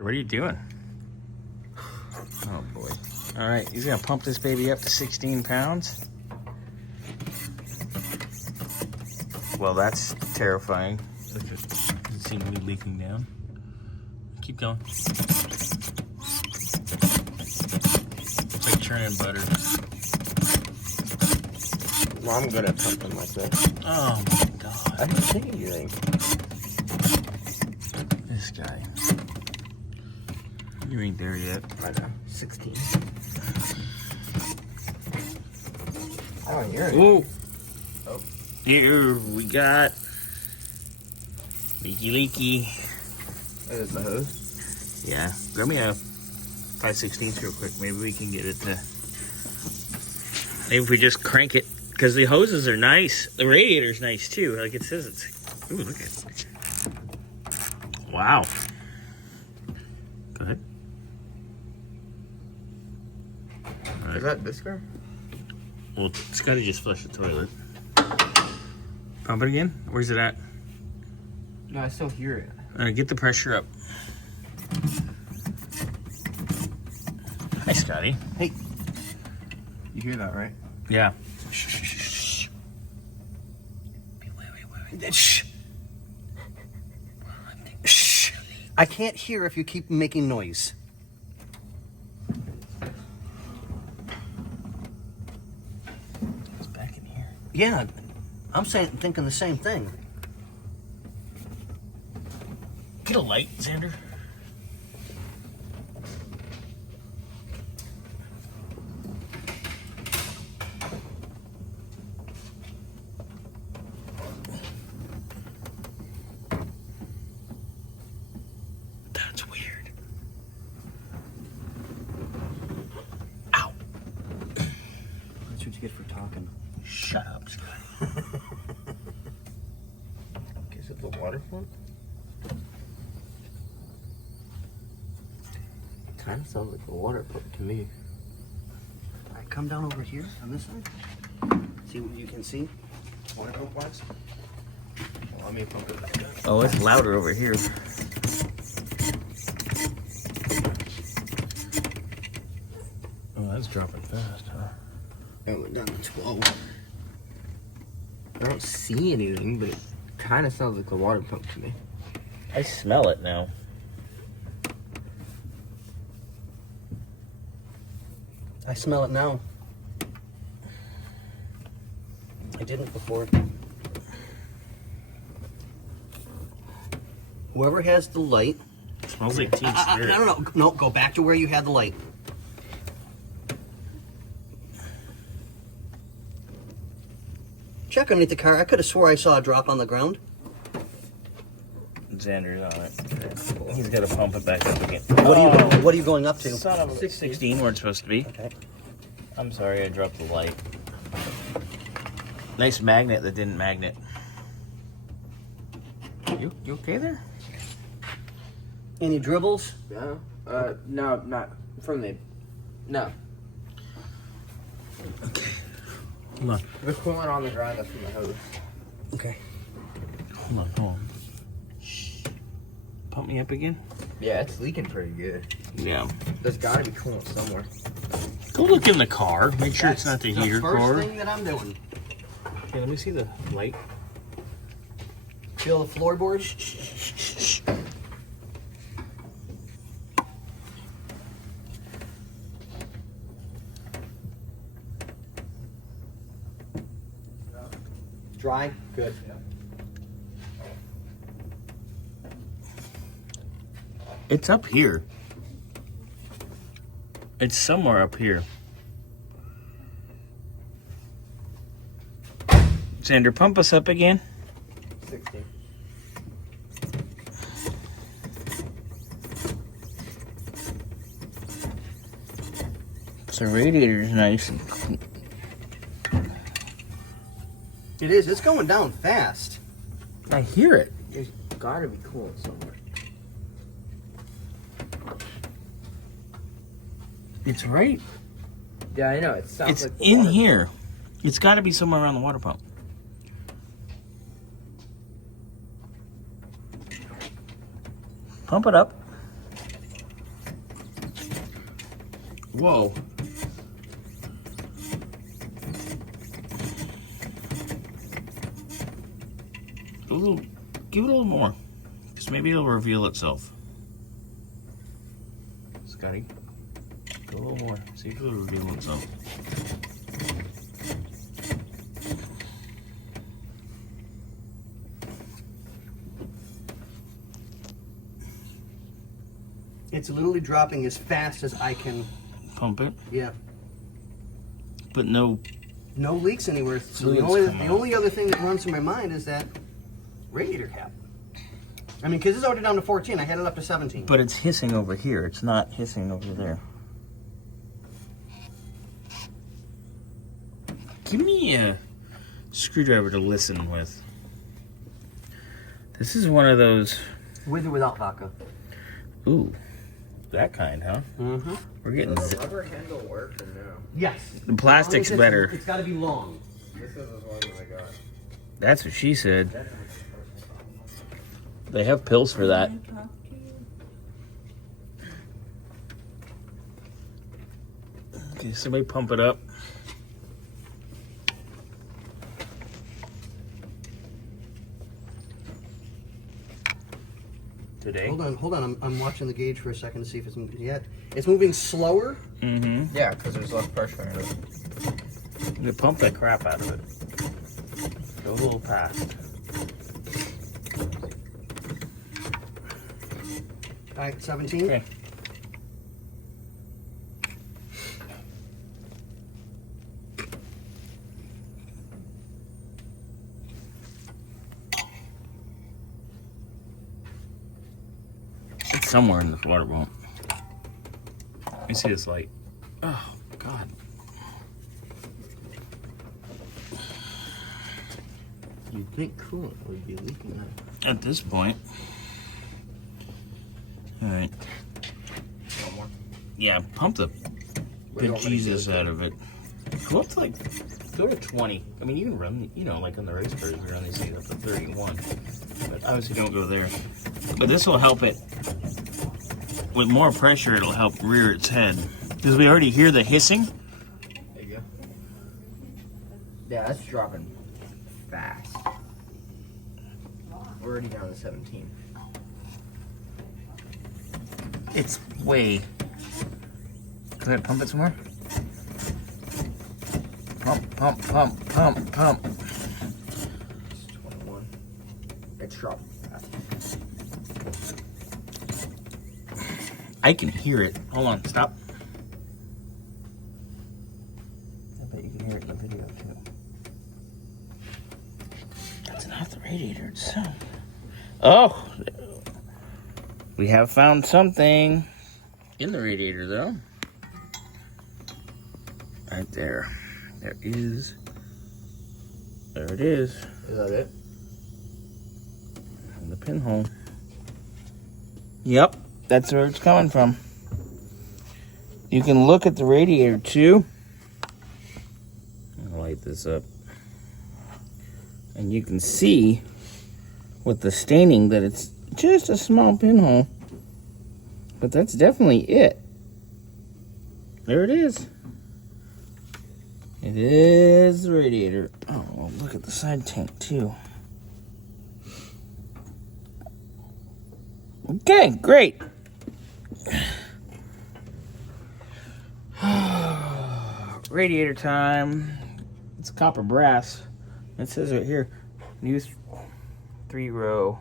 What are you doing? Oh boy. All right, he's gonna pump this baby up to 16 pounds. Well, that's terrifying. Look at it. Doesn't seem to be leaking down. Keep going. It's like churning butter. Well, I'm good at something like this. Oh my god. I didn't say anything. This guy. You ain't there yet. I know. 16. I don't hear it. Ooh. Oh. Here we got leaky. That is the hose. Yeah. Grab me a 5/16 real quick. Maybe we can get it to. Maybe if we just crank it. Because the hoses are nice. The radiator's nice too. Like it says it's. Ooh, look at it. Wow. Go ahead. Right. Is that this guy? Well, Scotty just flushed the toilet. Pump it again? Where's it at? No, I still hear it. Get the pressure up. Hi, Scotty. Hey. You hear that, right? Yeah. Shh. Shh. Shh. I can't hear if you keep making noise. It's back in here. Yeah, I'm thinking the same thing. Get a light, Xander. That's weird. Ow. That's what you get for talking. Shut up, Scotty. Is it the water pump? Kind of sounds like a water pump to me. All right, come down over here on this side. See what you can see. Water pump wise. Well, let me pump it back up. Oh, it's louder over here. Oh, that's dropping fast, huh? It went down to 12. I don't see anything, but it kind of sounds like a water pump to me. I smell it now. I smell it now. I didn't before. Whoever has the light. It smells like Teen Spirit. No, go back to where you had the light. Check underneath the car. I could have swore I saw a drop on the ground. Xander's on it. He's got to pump it back up again. What are you going up to? Son of a 16 where it's supposed to be. Okay. I'm sorry, I dropped the light. Nice magnet that didn't magnet. You okay there? Any dribbles? Yeah. No, not from the. No. Okay. Hold on. The coolant on the ground, that's from the hose. Okay. Hold on. Shh. Pump me up again? Yeah, it's leaking pretty good. Yeah. There's got to be coolant somewhere. Go look in the car. Make sure it's not the heater First cord. thing that I'm doing. Okay, let me see the light. Feel the floorboard? Dry? Good. It's up here. It's somewhere up here. Xander, pump us up again. 16. The radiator's nice. It is. It's going down fast. I hear it. There's got to be coolant somewhere. It's right. Yeah, I know. It sounds It's like the in water here. It's got to be somewhere around the water pump. Pump it up. Whoa. Give it a little more. Because maybe it'll reveal itself. Scotty, go a little more. See if it'll reveal itself. It's literally dropping as fast as I can. Pump it? Yeah. But no leaks anywhere. So the only other thing that runs through my mind is that radiator cap. I mean, because it's already down to 14. I had it up to 17. But it's hissing over here. It's not hissing over there. Give me a screwdriver to listen with. This is one of those... With or without vodka? Ooh. That kind, huh? Mm-hmm. We're getting... Does the rubber handle work or no? Yes. The plastic's better. It's got to be long. This is as long as I got. That's what she said. They have pills for that. Okay, somebody pump it up. Today? Hold on. I'm watching the gauge for a second to see if it's moving yet. It's moving slower. Mm-hmm. Yeah, because there's less pressure in it. They pump the crap out of it. Go a little past. All right, 17. Okay. It's somewhere in this water pump. Let me see this light. Oh, God. You'd think coolant would be leaking out. At this point. Alright. One more. Yeah, pump the Jesus out of it. Go up to go to 20. I mean, you can run, like on the race cars, you run these things up to 31. But obviously don't go there. But this will help it. With more pressure, it'll help rear its head. Because we already hear the hissing. There you go. Yeah, that's dropping fast. We're already down to 17. It's way. Go ahead, pump it some more. Pump, pump, pump, pump, pump. It's 21. It's dropping fast. I can hear it. Hold on, stop. I bet you can hear it in the video too. That's not the radiator itself. Oh! We have found something in the radiator though. Right there. There it is. Is that it? In the pinhole. Yep, that's where it's coming from. You can look at the radiator too. I'll light this up. And you can see with the staining that it's just a small pinhole. But that's definitely it. There it is. It is the radiator. Oh, well, look at the side tank too. Okay, great. Radiator time. It's copper brass. It says right here, new 3-row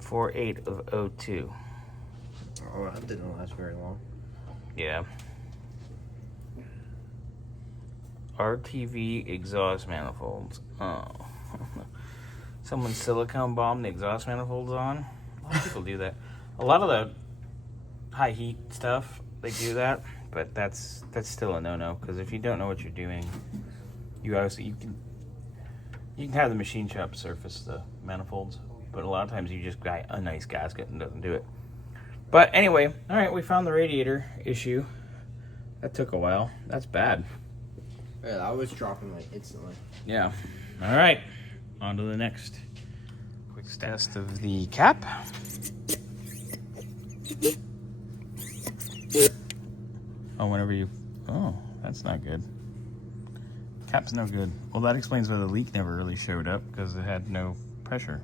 4.8 of O2. Oh, that didn't last very long. Yeah. RTV exhaust manifolds. Oh. Someone silicone bombed the exhaust manifolds on. A lot of people do that. A lot of the high heat stuff, they do that, but that's still a no-no, because if you don't know what you're doing, you can have the machine shop surface the manifolds, but a lot of times you just buy a nice gasket and doesn't do it. But anyway, all right, we found the radiator issue. That took a while. That's bad. Yeah, that was dropping like instantly. Yeah. All right, on to the next quick test of the cap. Oh, whenever you... Oh, that's not good. Cap's no good. Well, that explains why the leak never really showed up, because it had no pressure.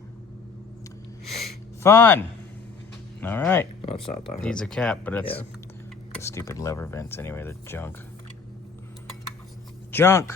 Fun! All right. Well, it's not that Needs a cap, but it's Yeah. the stupid lever vents anyway. They're junk. Junk!